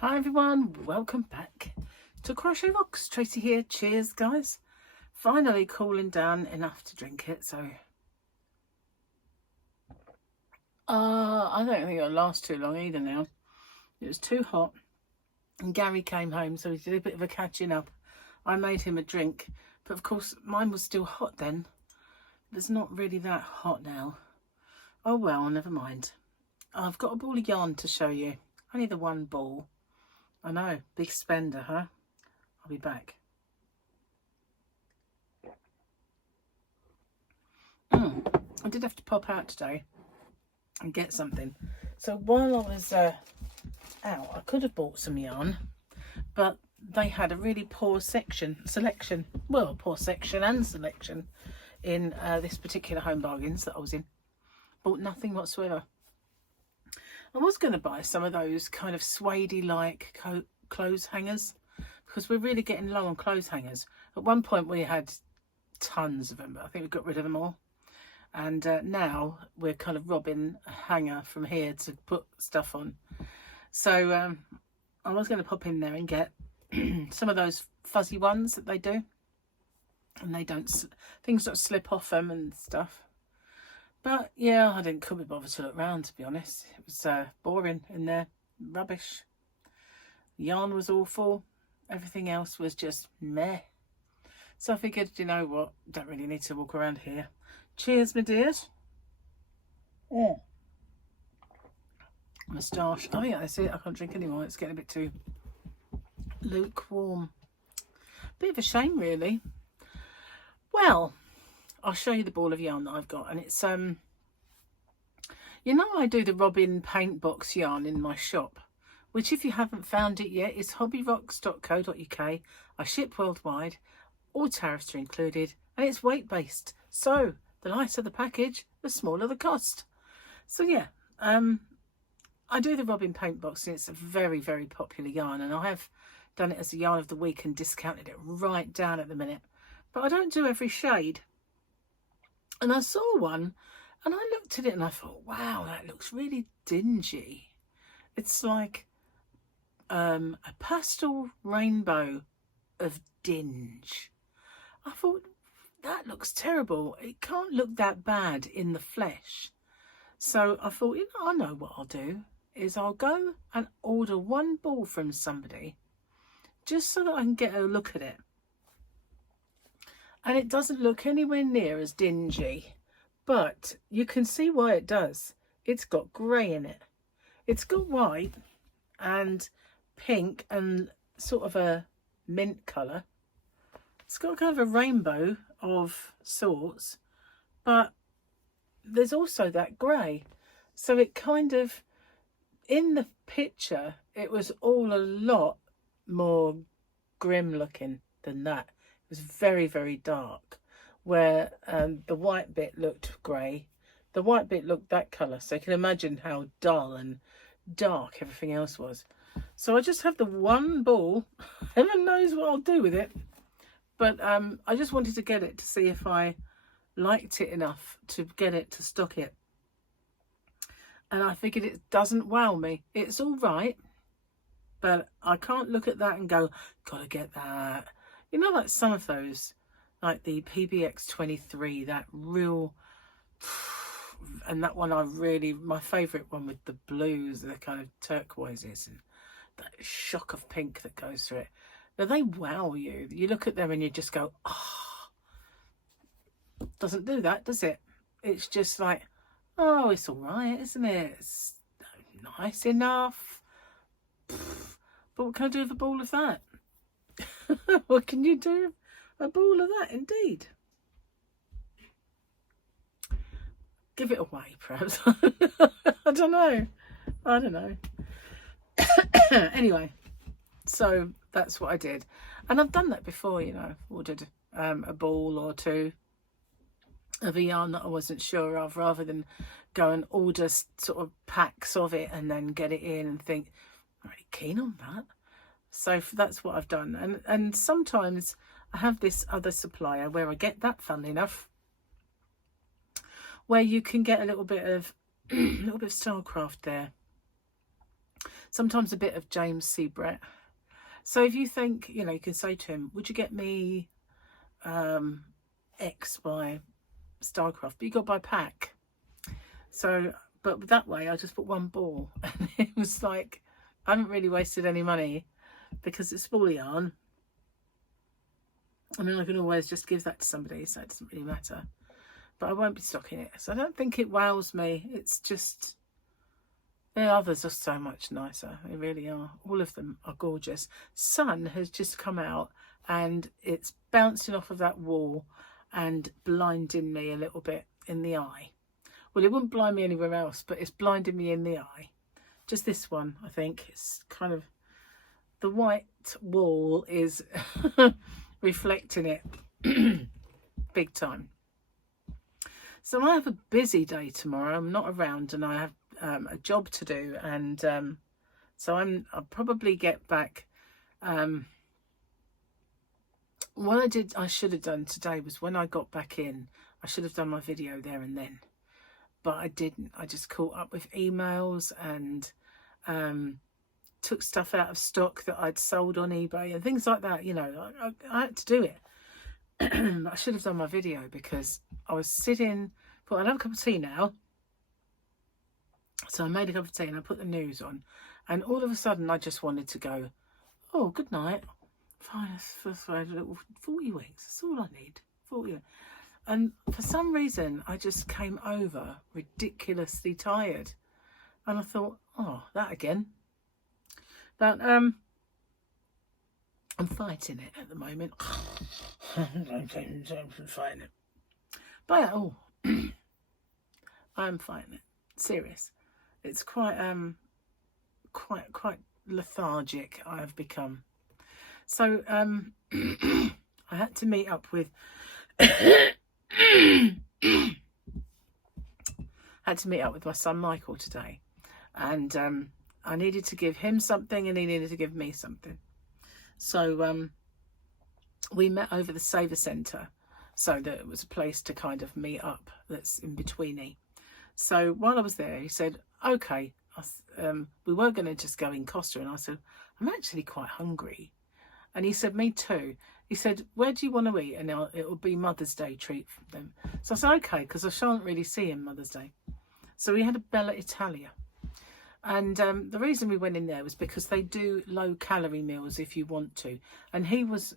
Hi everyone, welcome back to Crochet Rocks. Tracy here. Cheers guys. Finally cooling down enough to drink it, so I don't think it'll last too long either now. It was too hot and Gary came home, so he did a bit of a catching up. I made him a drink, but of course mine was still hot then. It's not really that hot now. Oh well, never mind. I've got a ball of yarn to show you. Only the one ball. I know, big spender, huh? I'll be back. I did have to pop out today and get something. So while I was out, I could have bought some yarn, but they had a really poor selection. Well, poor section and selection in this particular Home Bargains that I was in. Bought nothing whatsoever. I was going to buy some of those kind of suede-y like clothes hangers because we're really getting low on clothes hangers. At one point we had tons of them, but I think we got rid of them all. And now we're kind of robbing a hanger from here to put stuff on. So I was going to pop in there and get some of those fuzzy ones that they do. And they don't, things don't slip off them and stuff. But yeah, I couldn't be bothered to look round, to be honest. It was boring in there, rubbish. The yarn was awful. Everything else was just meh. So I figured, you know what, don't really need to walk around here. Cheers, my dears. Moustache. Oh yeah, that's it. I can't drink anymore. It's getting a bit too lukewarm. Bit of a shame, really. Well, I'll show you the ball of yarn that I've got, and it's you know, I do the Robin paint box yarn in my shop, which if you haven't found it yet is hobbyrocks.co.uk. I ship worldwide, all tariffs are included, and it's weight based, so the lighter the package, the smaller the cost. So yeah, I do the Robin paint box, and it's a very, very popular yarn, and I have done it as a yarn of the week and discounted it right down at the minute, but I don't do every shade. And I saw one and I looked at it and I thought, wow, that looks really dingy. It's like a pastel rainbow of dinge. I thought, that looks terrible. It can't look that bad in the flesh. So I thought, you know, I know what I'll do is I'll go and order one ball from somebody just so that I can get a look at it. And it doesn't look anywhere near as dingy, but you can see why it does. It's got grey in it. It's got white and pink and sort of a mint colour. It's got kind of a rainbow of sorts, but there's also that grey. So it kind of, in the picture, it was all a lot more grim looking than that. It was very, very dark, where the white bit looked grey. The white bit looked that colour, so you can imagine how dull and dark everything else was. So I just have the one ball. Heaven knows what I'll do with it. But I just wanted to get it to see if I liked it enough to get it to stock it. And I figured it doesn't wow me. It's all right, but I can't look at that and go, gotta get that. You know, like some of those, like the PBX 23, that real, and that one my favourite one with the blues, the kind of turquoises and that shock of pink that goes through it. Now they wow you. You look at them and you just go, oh, doesn't do that, does it? It's just like, oh, it's all right, isn't it? It's nice enough. But what can I do with a ball of that? What can you do? A ball of that, indeed. Give it away, perhaps. I don't know. Anyway, so that's what I did. And I've done that before, you know. Ordered a ball or two of a yarn that I wasn't sure of, rather than go and order sort of packs of it and then get it in and think, I'm really keen on that. So that's what I've done. And sometimes I have this other supplier where I get that, funnily enough, where you can get a little bit of Starcraft there. sometimes a bit of James C. Brett. So if you think, you know, you can say to him, would you get me X by Starcraft? But you got by pack. So, but that way I just put one ball. And it was like, I haven't really wasted any money because it's spool yarn. I mean, I can always just give that to somebody, so it doesn't really matter. But I won't be stocking it. So I don't think it wows me. It's just, the others are so much nicer. They really are. All of them are gorgeous. Sun has just come out and it's bouncing off of that wall and blinding me a little bit in the eye. Well, it wouldn't blind me anywhere else, but it's blinding me in the eye. Just this one, I think. It's kind of, the white wall is reflecting it big time. So I have a busy day tomorrow. I'm not around and I have a job to do, and so I'll probably get back. What I should have done today was when I got back in, I should have done my video there and then, but I didn't. I just caught up with emails and took stuff out of stock that I'd sold on eBay and things like that. You know, I had to do it. I should have done my video because I was sitting, thought I'd have a cup of tea now. So I made a cup of tea and I put the news on, and all of a sudden I just wanted to go, oh, good night. Fine, that's 40 weeks. That's all I need. 40 weeks. And for some reason, I just came over ridiculously tired. And I thought, oh, that again. But I'm fighting it at the moment. I'm fighting it. But oh, I am fighting it. Serious. It's quite lethargic I have become. So I had to meet up with my son Michael today, and I needed to give him something and he needed to give me something. So we met over the Saver Centre, so that it was a place to kind of meet up that's in betweeny. So while I was there, he said, okay, we were going to just go in Costa, and I said, I'm actually quite hungry. And he said, me too. He said, where do you want to eat? And it will be Mother's Day treat for them. So I said, okay, because I shan't really see him Mother's Day. So we had a Bella Italia. And the reason we went in there was because they do low calorie meals if you want to. And he was,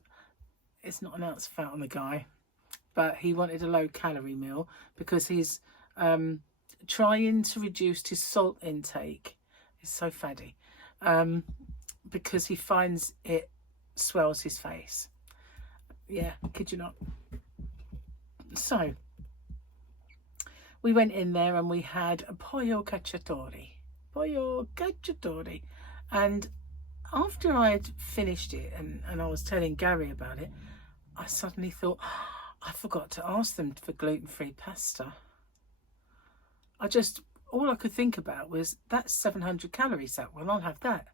it's not an ounce of fat on the guy, but he wanted a low calorie meal because he's trying to reduce his salt intake. He's so fatty because he finds it swells his face. Yeah, kid you not. So we went in there and we had a pollo cacciatore, and after I had finished it and I was telling Gary about it, I suddenly thought, oh, I forgot to ask them for gluten-free pasta. All I could think about was, that's 700 calories, that one, I'll have that.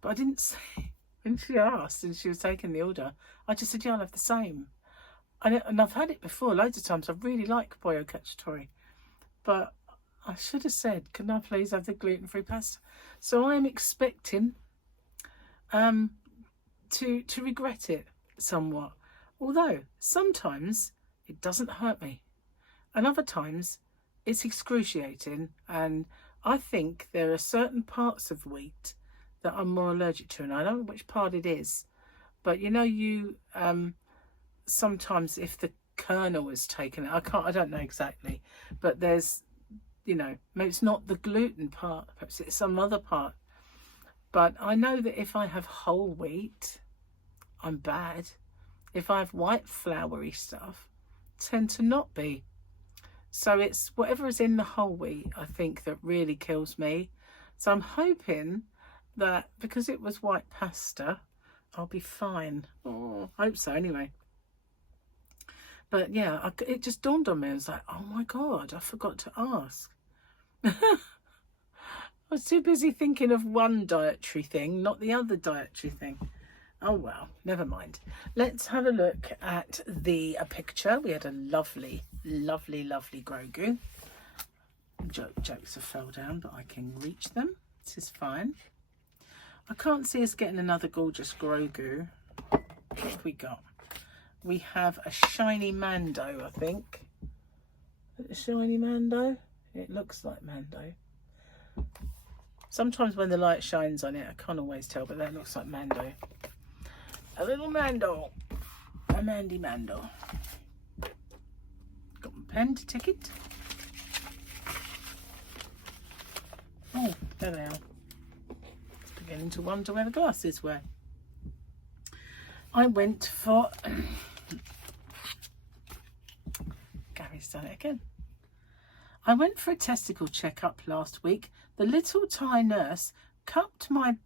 But I didn't say. When she asked and she was taking the order, I just said, yeah, I'll have the same. And I've had it before loads of times. I really like pollo cacciatore. But I should have said, can I please have the gluten-free pasta? So I am expecting to regret it somewhat. Although sometimes it doesn't hurt me. And other times it's excruciating. And I think there are certain parts of wheat that I'm more allergic to, and I don't know which part it is, but you know, you sometimes if the kernel is taken, I don't know exactly, but there's, you know, maybe it's not the gluten part, perhaps it's some other part, but I know that if I have whole wheat, I'm bad. If I have white floury stuff, tend to not be. So it's whatever is in the whole wheat, I think, that really kills me. So I'm hoping that because it was white pasta, I'll be fine. Oh, I hope so anyway. But yeah, it just dawned on me. I was like, oh my God, I forgot to ask. I was too busy thinking of one dietary thing, not the other dietary thing. Oh well, never mind. Let's have a look at the picture. We had a lovely, lovely, lovely Grogu. Jokes have fell down, but I can reach them. This is fine. I can't see us getting another gorgeous Grogu. What have we got? We have a shiny Mando, I think. Is it a shiny Mando? It looks like Mando. Sometimes when the light shines on it, I can't always tell, but that looks like Mando. A little Mando. A Mandy Mando. Got my pen to tick it. Oh, there they are. Beginning to wonder where the glasses were. I went for... Gary's done it again. I went for a testicle checkup last week. The little Thai nurse cupped my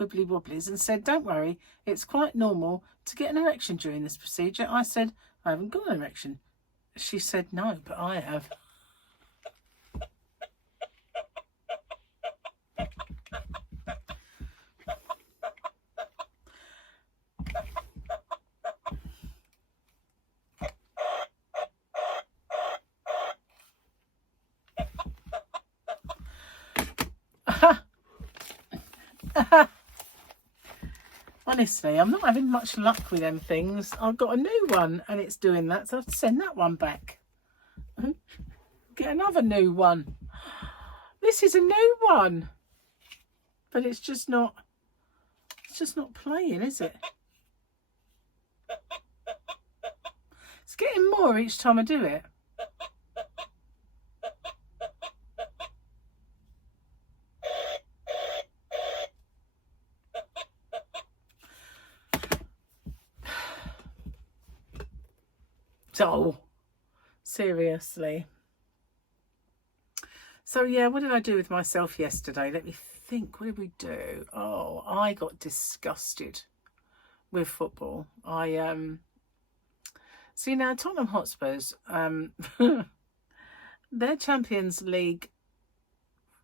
wibbly wobblies and said, don't worry, it's quite normal to get an erection during this procedure. I said, I haven't got an erection. She said, no, but I have. Honestly, I'm not having much luck with them things. I've got a new one and it's doing that, so I have to send that one back. Get another new one. This is a new one, but it's just not playing, is it? It's getting more each time I do it. Oh, seriously. So yeah, what did I do with myself yesterday? Let me think. What did we do? Oh, I got disgusted with football. See now, Tottenham Hotspurs, their Champions League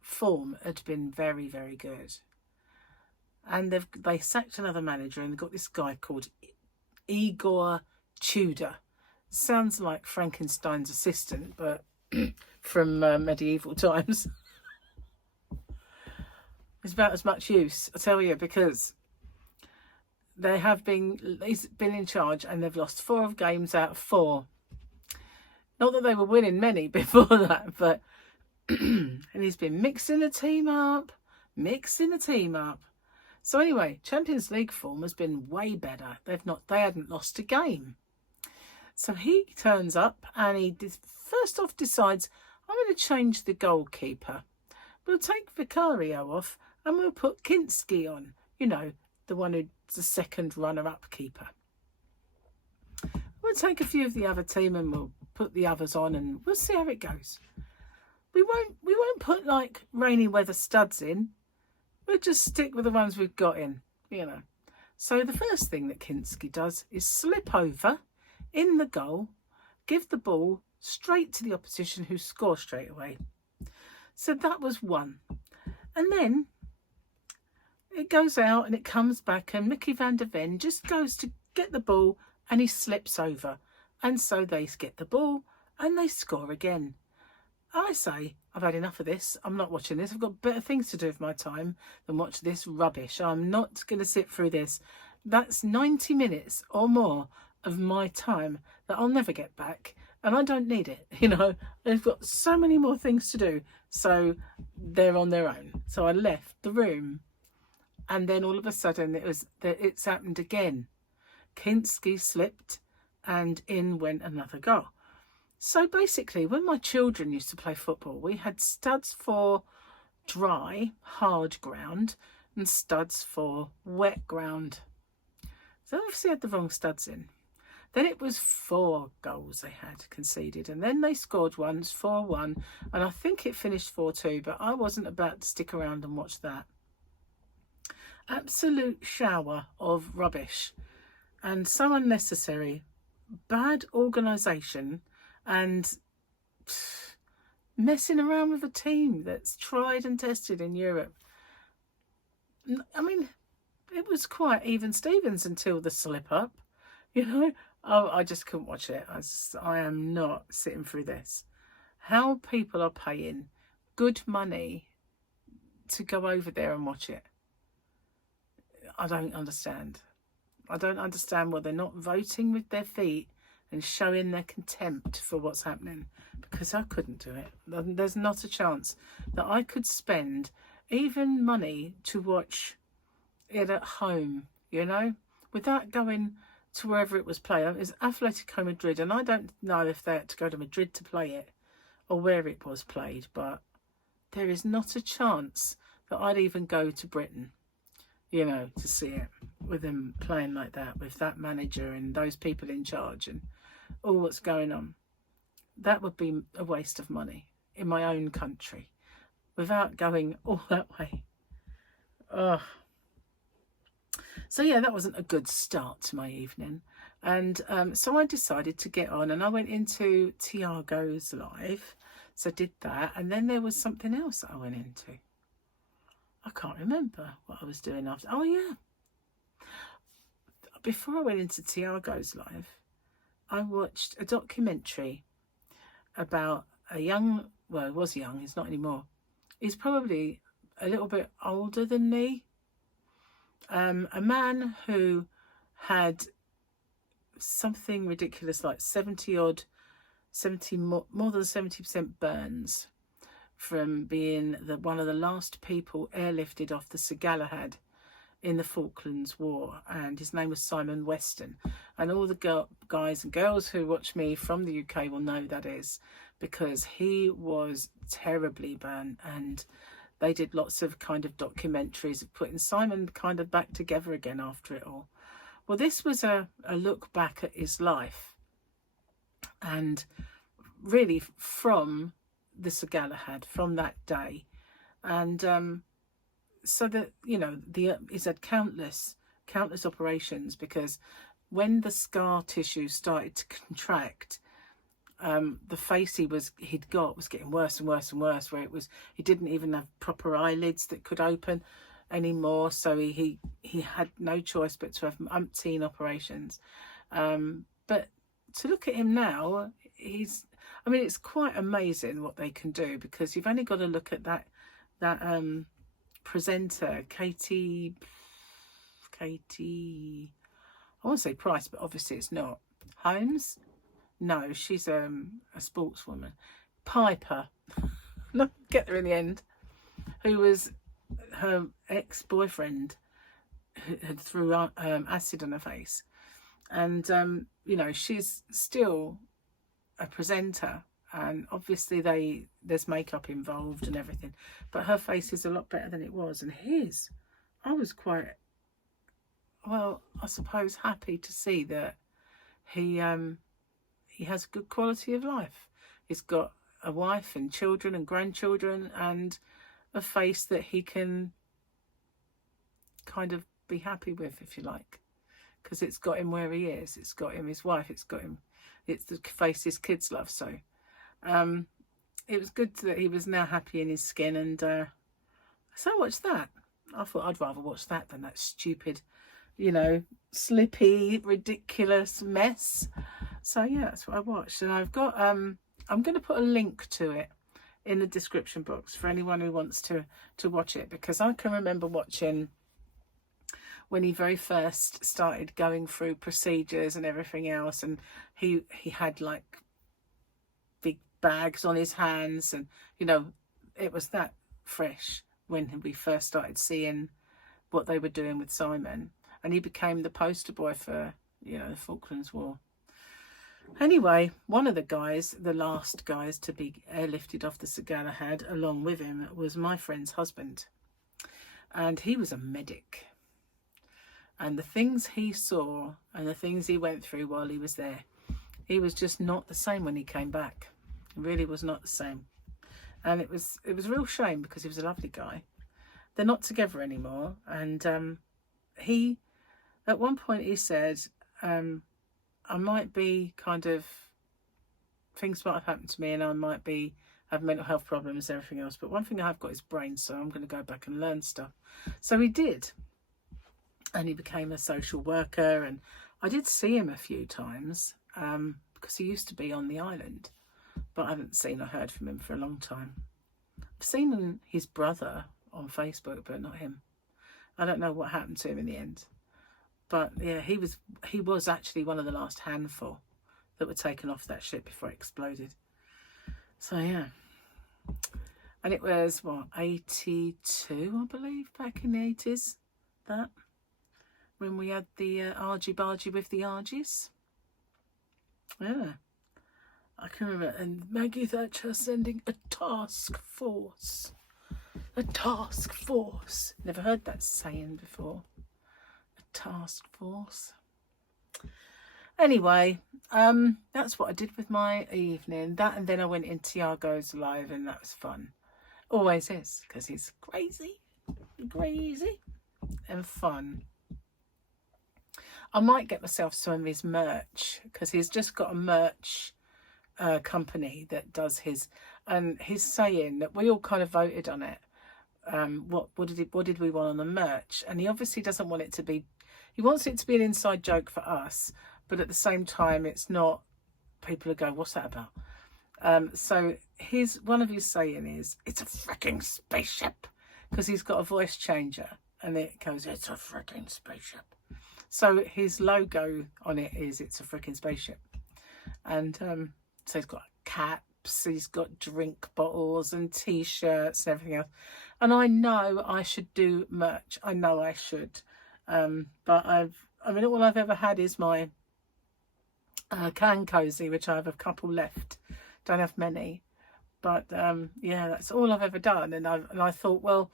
form had been very, very good, and they sacked another manager and they've got this guy called Igor Tudor. Sounds like Frankenstein's assistant, but from medieval times. It's about as much use, I tell you, because he's been in charge and they've lost 4 games out of 4. Not that they were winning many before that, but and he's been mixing the team up. So anyway, Champions League form has been way better. They hadn't lost a game. So he turns up and he first off decides, I'm going to change the goalkeeper. We'll take Vicario off and we'll put Kinski on. You know, the one who's the second runner-up keeper. We'll take a few of the other team and we'll put the others on and we'll see how it goes. We won't put like rainy weather studs in. We'll just stick with the ones we've got in, you know. So the first thing that Kinski does is slip over in the goal, give the ball straight to the opposition who score straight away. So that was one. And then it goes out and it comes back and Mickey van der Ven just goes to get the ball and he slips over. And so they get the ball and they score again. I say, I've had enough of this. I'm not watching this. I've got better things to do with my time than watch this rubbish. I'm not going to sit through this. That's 90 minutes or more of my time that I'll never get back, and I don't need it. You know, they've got so many more things to do, so they're on their own. So I left the room, and then all of a sudden it's happened again. Kinski slipped and in went another goal. So basically, when my children used to play football, we had studs for dry hard ground and studs for wet ground. So I obviously had the wrong studs in. Then it was 4 goals they had conceded. And then they scored once, 4-1. And I think it finished 4-2. But I wasn't about to stick around and watch that. Absolute shower of rubbish. And so unnecessary. Bad organisation. And messing around with a team that's tried and tested in Europe. I mean, it was quite even Stevens until the slip up. You know, I just couldn't watch it. I am not sitting through this. How people are paying good money to go over there and watch it. I don't understand. I don't understand why they're not voting with their feet and showing their contempt for what's happening, because I couldn't do it. There's not a chance that I could spend even money to watch it at home, you know, without going to wherever it was played. It was Atletico Madrid, and I don't know if they had to go to Madrid to play it or where it was played, but there is not a chance that I'd even go to Britain, you know, to see it with them playing like that, with that manager and those people in charge and all what's going on. That would be a waste of money in my own country without going all that way. Ugh. So yeah, that wasn't a good start to my evening. And so I decided to get on, and I went into Tiago's live. So I did that, and then there was something else that I went into. I can't remember what I was doing after. Oh yeah. Before I went into Tiago's live, I watched a documentary about a young, well, he was young, he's not anymore. He's probably a little bit older than me. A man who had something ridiculous like 70 more than 70% burns from being one of the last people airlifted off the Sir Galahad in the Falklands War, and his name was Simon Weston. And all the guys and girls who watch me from the UK will know that is, because he was terribly burnt, and they did lots of kind of documentaries of putting Simon kind of back together again after it all. Well, this was a look back at his life, and really from the Sir Galahad, from that day. And so that, you know, he's had countless operations, because when the scar tissue started to contract, the face he'd got was getting worse and worse and worse, where he didn't even have proper eyelids that could open anymore. So he had no choice but to have umpteen operations. But to look at him now, I mean, it's quite amazing what they can do, because you've only got to look at that presenter, Katie, I want to say Price, but obviously it's not. Holmes? No, she's a sportswoman. Piper, not get there in the end, who was her ex-boyfriend who had threw acid on her face. And, you know, she's still a presenter, and obviously there's makeup involved and everything, but her face is a lot better than it was. And his, I was quite, well, I suppose happy to see that he has a good quality of life. He's got a wife and children and grandchildren, and a face that he can kind of be happy with, if you like, because it's got him where he is. It's got him his wife. It's got him. It's the face his kids love. So it was good that he was now happy in his skin. And so I watched that. I thought I'd rather watch that than that stupid, you know, slippy, ridiculous mess. So yeah, that's what I watched. And I've got I'm going to put a link to it in the description box for anyone who wants to watch it, because I can remember watching when he very first started going through procedures and everything else, and he had like big bags on his hands, and you know, it was that fresh when we first started seeing what they were doing with Simon, and he became the poster boy for, you know, the Falklands War. Anyway, one of the guys, the last guys to be airlifted off the Sir Galahad along with him, was my friend's husband, and he was a medic. And the things he saw and the things he went through while he was there, he was just not the same when he came back. He really was not the same. And it was a real shame, because he was a lovely guy. They're not together anymore. And he, at one point he said, I might be kind of, things might have happened to me, and I might have mental health problems and everything else. But one thing I have got is brain, so I'm going to go back and learn stuff. So he did. And he became a social worker, and I did see him a few times because he used to be on the island, but I haven't seen or heard from him for a long time. I've seen his brother on Facebook, but not him. I don't know what happened to him in the end. But yeah, he was actually one of the last handful that were taken off that ship before it exploded. So yeah. And it was, what, 82, I believe, back in the 80s, that, when we had the argy-bargy with the argies. Yeah. I can remember, and Maggie Thatcher sending a task force. A task force. Never heard that saying before. A task force. Anyway, that's what I did with my evening. That, and then I went into Yargo's live, and that was fun. Always is, because he's crazy and fun. I might get myself some of his merch, because he's just got a merch company that does his, and he's saying that we all kind of voted on it. What did we want on the merch? And he obviously doesn't want it to be, he wants it to be an inside joke for us, but at the same time it's not, people are going, what's that about? So one of his saying is, it's a freaking spaceship, because he's got a voice changer and it goes, it's a freaking spaceship. So his logo on it is, it's a freaking spaceship. And so he's got caps, he's got drink bottles and t-shirts and everything else. And I know I should do merch. I know I should. But I mean, all I've ever had is my can cozy, which I have a couple left. Don't have many, but yeah, that's all I've ever done. And I thought, well,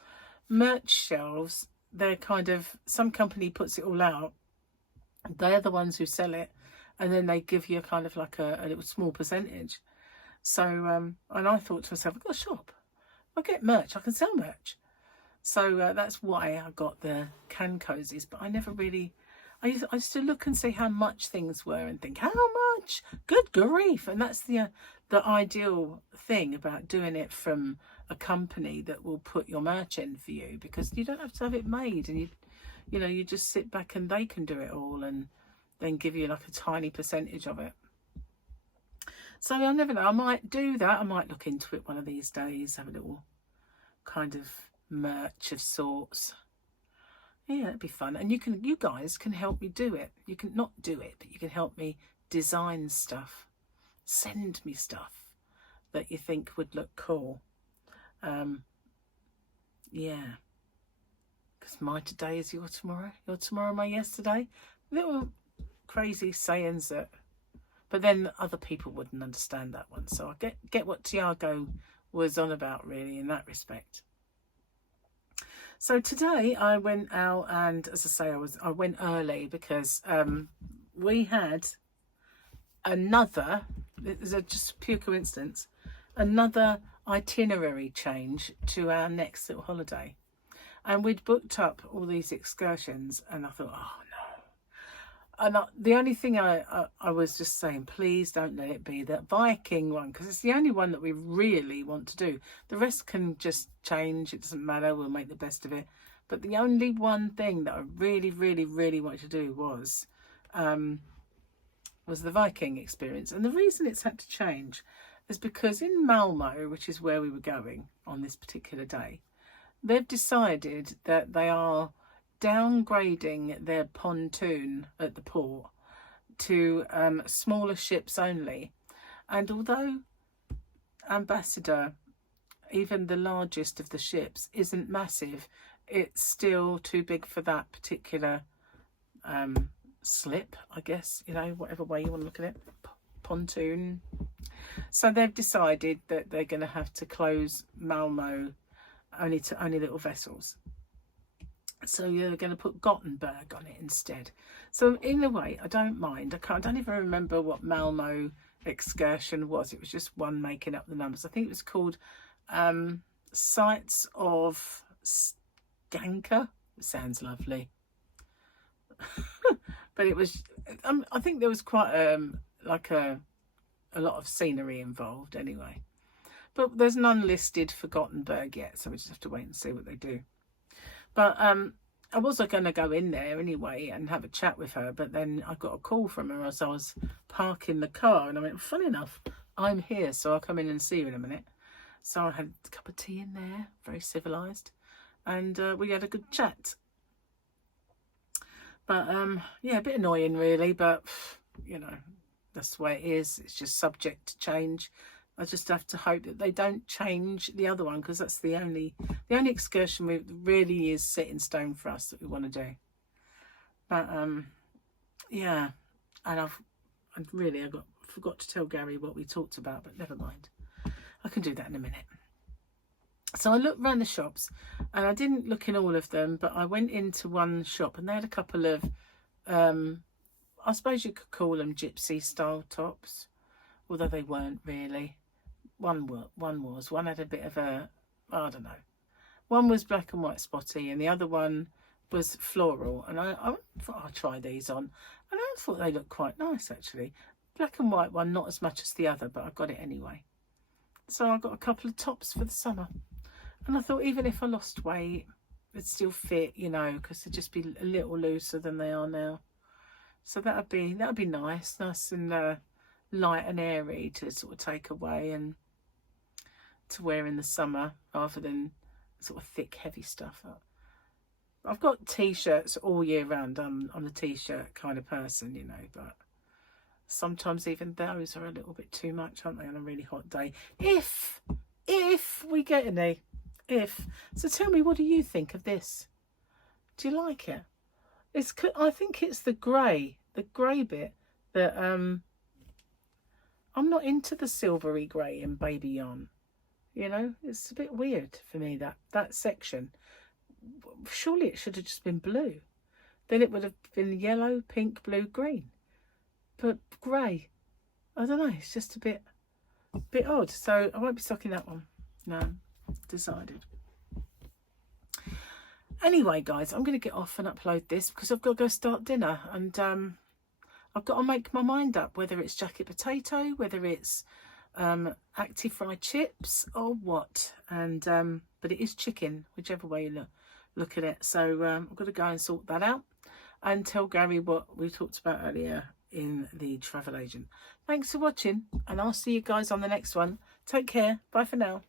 merch shelves, they're kind of, some company puts it all out, they're the ones who sell it, and then they give you kind of like a little small percentage. So and I thought to myself, I've got a shop, I'll get merch, I can sell merch. So that's why I got the can cozies. But I never really, I used to look and see how much things were and think, how much? Good grief. And that's the ideal thing about doing it from a company that will put your merch in for you, because you don't have to have it made, and you know, you just sit back and they can do it all and then give you like a tiny percentage of it. So I never know, I might do that. I might look into it one of these days, have a little kind of merch of sorts. Yeah, it'd be fun. And you guys can help me do it. You can not do it, but you can help me design stuff. Send me stuff that you think would look cool. Yeah, because my today is your tomorrow, your tomorrow my yesterday. Little crazy sayings that, but then other people wouldn't understand that one. So I get what Tiago was on about, really, in that respect. So today I went out, and as I say, I went early because we had another, it was just pure coincidence, another itinerary change to our next little holiday. And we'd booked up all these excursions, and I thought, oh no. And the only thing I was just saying, please don't let it be that Viking one, because it's the only one that we really want to do. The rest can just change, it doesn't matter, we'll make the best of it. But the only one thing that I really, really, really wanted to do was the Viking experience. And the reason it's had to change is because in Malmo, which is where we were going on this particular day, they've decided that they are downgrading their pontoon at the port to smaller ships only. And although Ambassador, even the largest of the ships, isn't massive, it's still too big for that particular slip, I guess, you know, whatever way you want to look at it, pontoon. So they've decided that they're going to have to close Malmo only to only little vessels. So you're going to put Gothenburg on it instead. So in a way, I don't mind. I don't even remember what Malmo excursion was. It was just one making up the numbers. I think it was called Sights of Skanka. It sounds lovely. But it was, I think there was quite like a lot of scenery involved anyway. But there's none listed for Gothenburg yet, so we just have to wait and see what they do. But I was going to go in there anyway and have a chat with her, but then I got a call from her as I was parking the car, and I went, funny enough, I'm here, so I'll come in and see you in a minute. So I had a cup of tea in there, very civilised, and we had a good chat. But yeah, a bit annoying really, but you know, that's the way it is. It's just subject to change. I just have to hope that they don't change the other one, because that's the only excursion really is set in stone for us that we want to do. But yeah, and I forgot to tell Gary what we talked about, but never mind. I can do that in a minute. So I looked around the shops, and I didn't look in all of them, but I went into one shop and they had a couple of I suppose you could call them gypsy style tops, although they weren't really. One had a bit of a, I don't know, one was black and white spotty and the other one was floral, and I thought I'll try these on, and I thought they looked quite nice actually. Black and white one not as much as the other, but I got it anyway. So I got a couple of tops for the summer, and I thought even if I lost weight it'd still fit, you know, because they'd just be a little looser than they are now. So that'd be nice and light and airy to sort of take away and to wear in the summer, rather than sort of thick heavy stuff. I've got t-shirts all year round. I'm a t-shirt kind of person, you know, but sometimes even those are a little bit too much, aren't they, on a really hot day, if we get any. So tell me, what do you think of this? Do you like it? I think it's the grey bit that I'm not into, the silvery grey in baby yarn. You know, it's a bit weird for me, that section. Surely it should have just been blue. Then it would have been yellow, pink, blue, green. But grey, I don't know, it's just a bit odd. So I won't be stocking that one. No, decided. Anyway, guys, I'm going to get off and upload this because I've got to go start dinner, and I've got to make my mind up whether it's jacket potato, whether it's active fried chips or what. And but it is chicken, whichever way you look at it. So I've got to go and sort that out and tell Gary what we talked about earlier in the travel agent. Thanks for watching, and I'll see you guys on the next one. Take care. Bye for now.